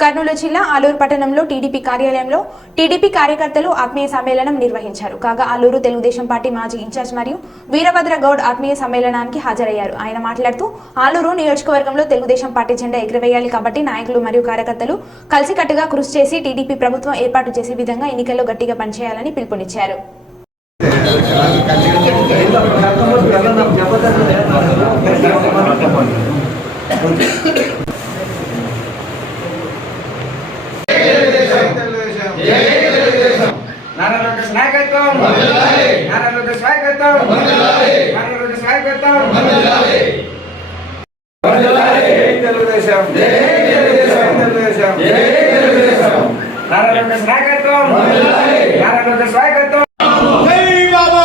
కర్నూలు జిల్లా ఆలూరు పట్టణంలో టీడీపీ కార్యాలయంలో టీడీపీ కార్యకర్తలు ఆత్మీయ సమ్మేళనం నిర్వహించారు కాగా ఆలూరు తెలుగుదేశం పార్టీ మాజీ ఇన్ఛార్జ్ మరియు వీరభద్ర గౌడ్ ఆత్మీయ సమ్మేళనానికి హాజరయ్యారు ఆయన మాట్లాడుతూ ఆలూరు నియోజకవర్గంలో తెలుగుదేశం పార్టీ జెండా ఎగురవేయాలి కాబట్టి నాయకులు మరియు కార్యకర్తలు కలిసికట్టుగా కృషి చేసి టీడీపీ ప్రభుత్వం ఏర్పాటు చేసే విధంగా ఎన్నికల్లో గట్టిగా పనిచేయాలని పిలుపునిచ్చారు లోకేష్ నాయకత్వం లోకేష్ నాయకత్వం లోకేష్ నాయకత్వం తెలుగుదేశం. తెలుగుదేశం. నారా లోకేష్ నాయకత్వం నారా లోకేష్ నాయకత్వం జై బాబు.